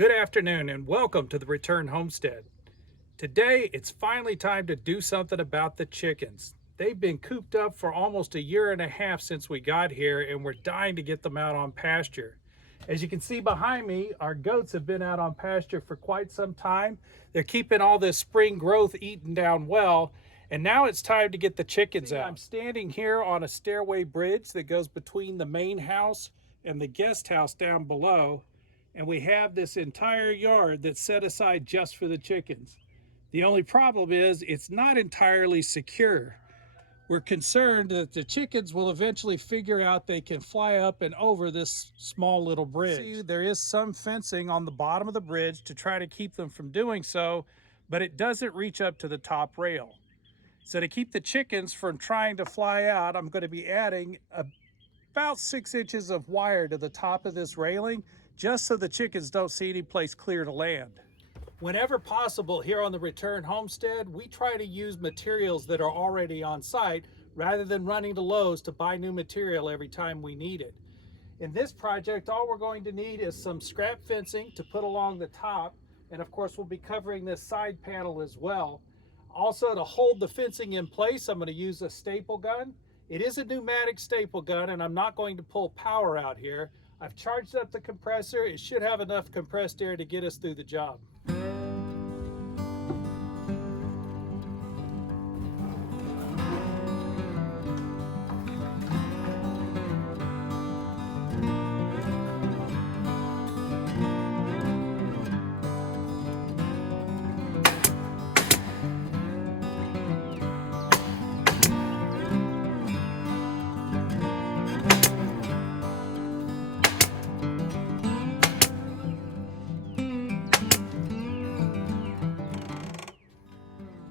Good afternoon and welcome to the Return Homestead. Today it's finally time to do something about the chickens. They've been cooped up for almost a year and a half since we got here, and we're dying to get them out on pasture. As you can see behind me, our goats have been out on pasture for quite some time. They're keeping all this spring growth eaten down well, and now it's time to get the chickens out. I'm standing here on a stairway bridge that goes between the main house and the guest house down below. And we have this entire yard that's set aside just for the chickens. The only problem is it's not entirely secure. We're concerned that the chickens will eventually figure out they can fly up and over this small little bridge. See, there is some fencing on the bottom of the bridge to try to keep them from doing so, but it doesn't reach up to the top rail. So to keep the chickens from trying to fly out, I'm going to be adding about 6 inches of wire to the top of this railing, just so the chickens don't see any place clear to land. Whenever possible here on the Return Homestead, we try to use materials that are already on site rather than running to Lowe's to buy new material every time we need it. In this project, all we're going to need is some scrap fencing to put along the top, and of course we'll be covering this side panel as well. Also, to hold the fencing in place, I'm going to use a staple gun. It is a pneumatic staple gun, and I'm not going to pull power out here. I've charged up the compressor. It should have enough compressed air to get us through the job.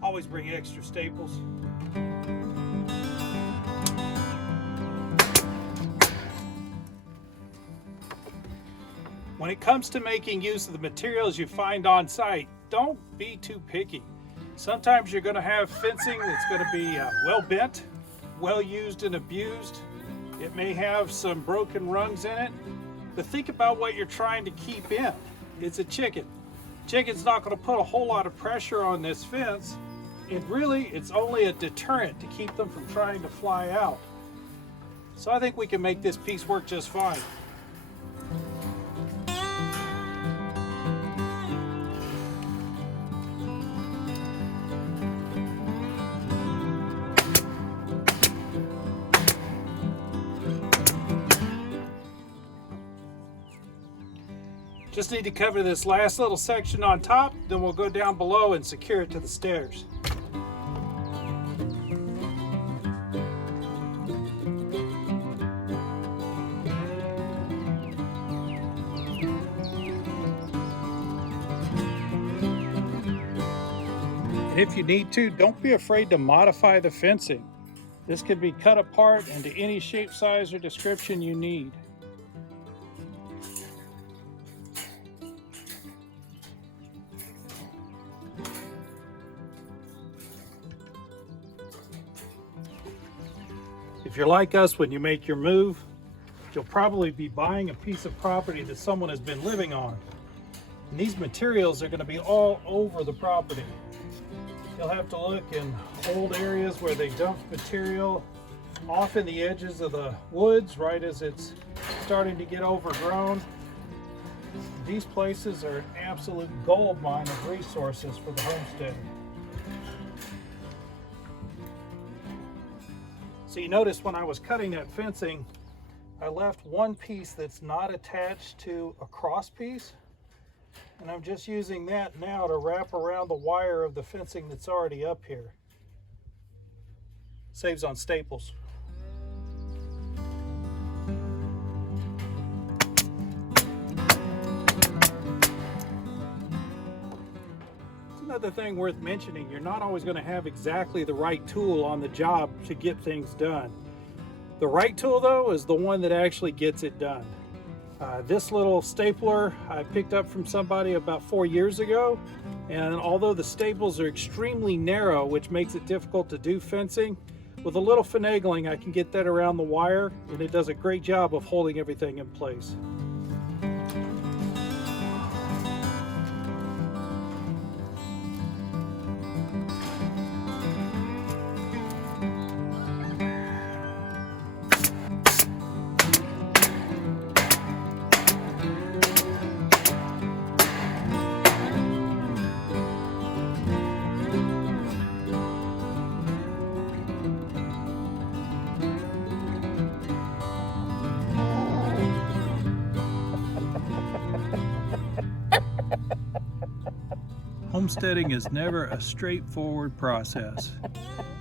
Always bring extra staples. When it comes to making use of the materials you find on site, don't be too picky. Sometimes you're going to have fencing that's going to be well bent, well used and abused. It may have some broken rungs in it, but think about what you're trying to keep in. It's a chicken. Chicken's not going to put a whole lot of pressure on this fence. It's only a deterrent to keep them from trying to fly out. So I think we can make this piece work just fine. Just need to cover this last little section on top, then we'll go down below and secure it to the stairs. If you need to, don't be afraid to modify the fencing. This can be cut apart into any shape, size, or description you need. If you're like us when you make your move, you'll probably be buying a piece of property that someone has been living on. And these materials are going to be all over the property. You'll have to look in old areas where they dumped material, off in the edges of the woods right as it's starting to get overgrown. These places are an absolute gold mine of resources for the homestead. So you notice when I was cutting that fencing, I left one piece that's not attached to a cross piece. And I'm just using that now to wrap around the wire of the fencing that's already up here. Saves on staples. It's another thing worth mentioning. You're not always going to have exactly the right tool on the job to get things done. The right tool, though, is the one that actually gets it done. This little stapler I picked up from somebody about 4 years ago, and although the staples are extremely narrow, which makes it difficult to do fencing, with a little finagling I can get that around the wire, and it does a great job of holding everything in place. homesteading is never a straightforward process.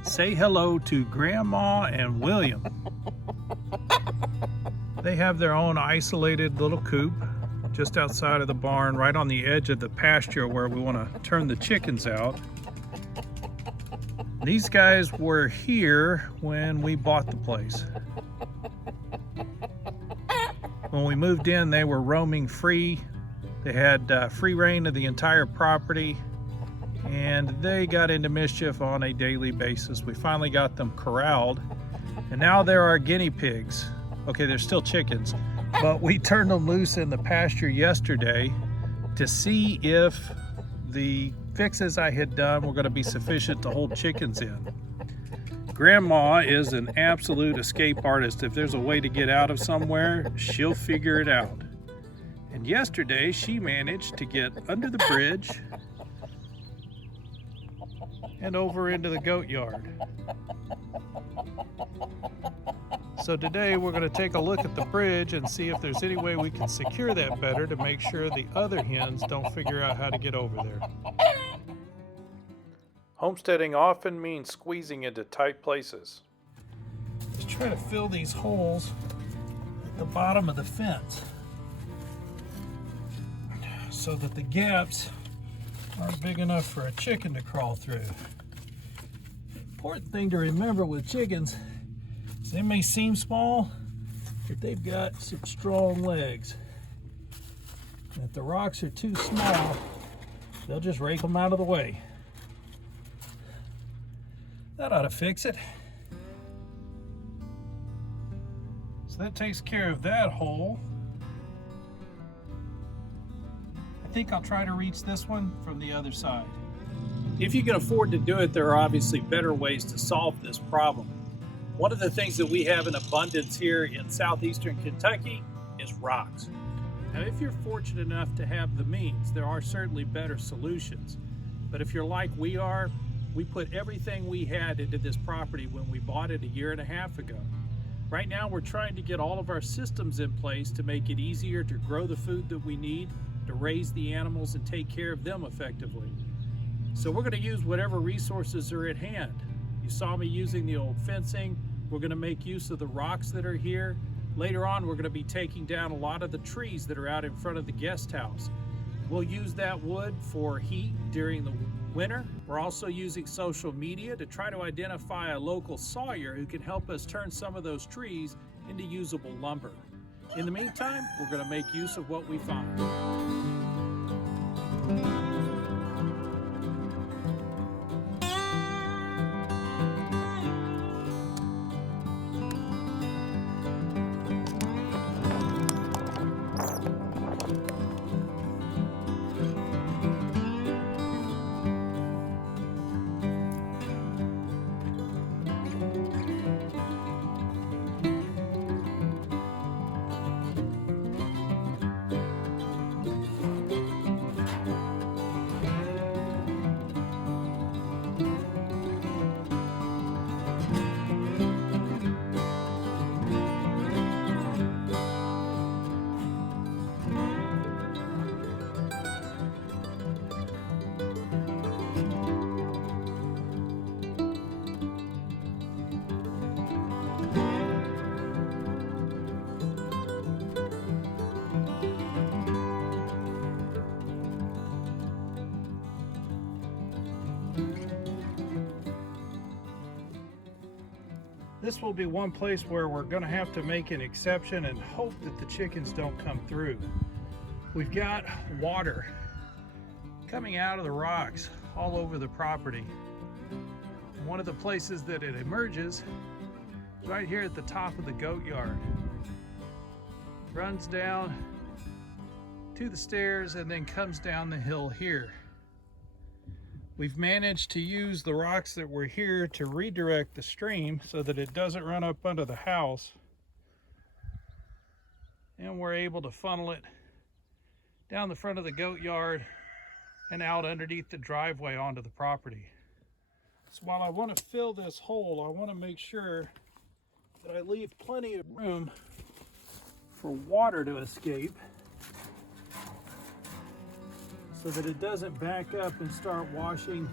Say hello to Grandma and William. They have their own isolated little coop just outside of the barn, right on the edge of the pasture where we want to turn the chickens out. These guys were here when we bought the place. When we moved in, they were roaming free. They had free reign of the entire property, and they got into mischief on a daily basis. We finally got them corralled, and now they're our guinea pigs. Okay, they're still chickens, but we turned them loose in the pasture yesterday to see if the fixes I had done were going to be sufficient to hold chickens in. Grandma is an absolute escape artist. If there's a way to get out of somewhere, she'll figure it out. And yesterday she managed to get under the bridge and over into the goat yard. So today we're going to take a look at the bridge and see if there's any way we can secure that better to make sure the other hens don't figure out how to get over there. Homesteading often means squeezing into tight places. Just try to fill these holes at the bottom of the fence so that the gaps aren't big enough for a chicken to crawl through. Important thing to remember with chickens is they may seem small, but they've got some strong legs. And if the rocks are too small, they'll just rake them out of the way. That ought to fix it. So that takes care of that hole. I think I'll try to reach this one from the other side. If you can afford to do it, there are obviously better ways to solve this problem. One of the things that we have in abundance here in southeastern Kentucky is rocks. Now, if you're fortunate enough to have the means, there are certainly better solutions. But if you're like we are, we put everything we had into this property when we bought it a year and a half ago. Right now, we're trying to get all of our systems in place to make it easier to grow the food that we need, to raise the animals and take care of them effectively. So we're going to use whatever resources are at hand. You saw me using the old fencing. We're going to make use of the rocks that are here. Later on, we're going to be taking down a lot of the trees that are out in front of the guest house. We'll use that wood for heat during the winter. We're also using social media to try to identify a local sawyer who can help us turn some of those trees into usable lumber. In the meantime, we're going to make use of what we find. This will be one place where we're going to have to make an exception and hope that the chickens don't come through. We've got water coming out of the rocks all over the property. One of the places that it emerges is right here at the top of the goat yard. Runs down to the stairs and then comes down the hill here. We've managed to use the rocks that were here to redirect the stream so that it doesn't run up under the house. And we're able to funnel it down the front of the goat yard and out underneath the driveway onto the property. So while I want to fill this hole, I want to make sure that I leave plenty of room for water to escape. so that it doesn't back up and start washing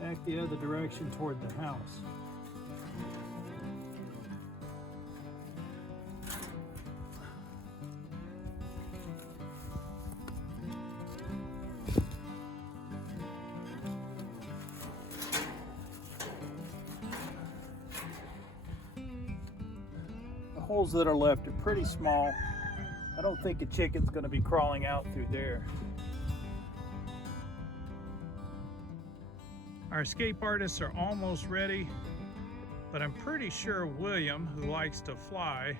back the other direction toward the house. The holes that are left are pretty small. I don't think a chicken's going to be crawling out through there. Our escape artists are almost ready, but I'm pretty sure William, who likes to fly,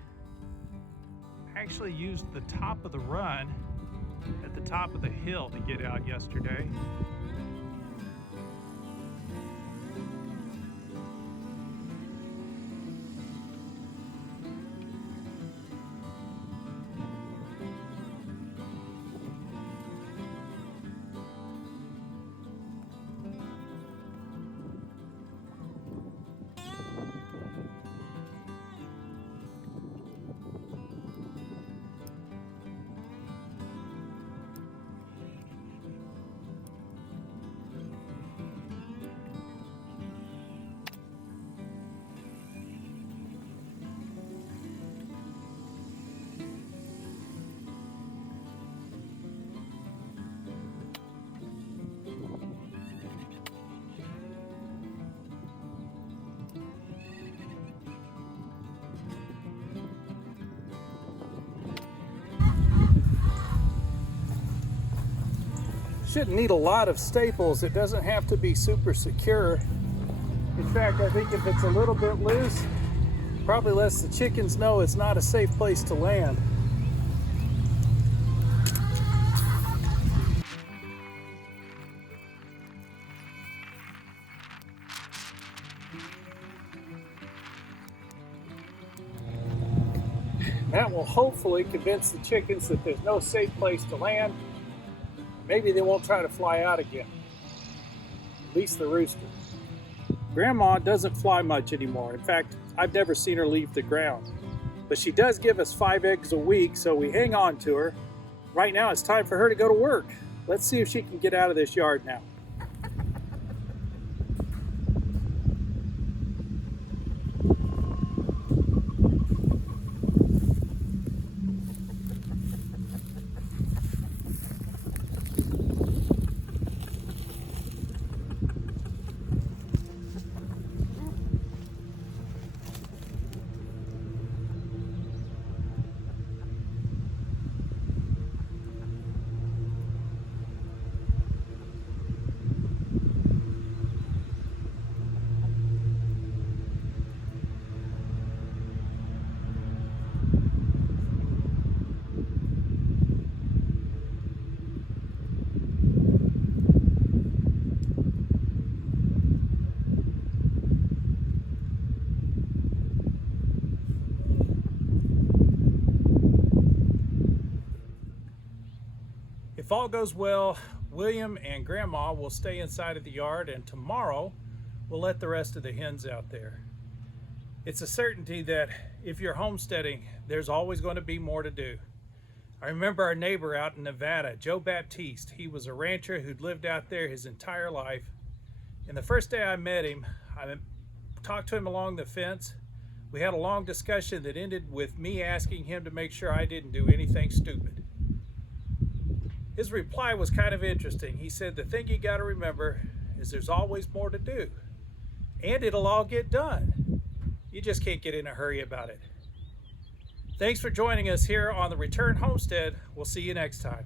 actually used the top of the run at the top of the hill to get out yesterday. Shouldn't need a lot of staples. It doesn't have to be super secure. In fact, I think if it's a little bit loose, probably lets the chickens know it's not a safe place to land. That will hopefully convince the chickens that there's no safe place to land. Maybe they won't try to fly out again. At least the rooster. Grandma doesn't fly much anymore. In fact, I've never seen her leave the ground. But she does give us 5 eggs a week, so we hang on to her. Right now it's time for her to go to work. Let's see if she can get out of this yard now. If all goes well, William and Grandma will stay inside of the yard, and tomorrow we'll let the rest of the hens out there. It's a certainty that if you're homesteading, there's always going to be more to do. I remember our neighbor out in Nevada, Joe Baptiste. He was a rancher who'd lived out there his entire life. And the first day I met him, I talked to him along the fence. We had a long discussion that ended with me asking him to make sure I didn't do anything stupid. His reply was kind of interesting. He said, the thing you got to remember is there's always more to do, and it'll all get done. You just can't get in a hurry about it. Thanks for joining us here on the Return Homestead. We'll see you next time.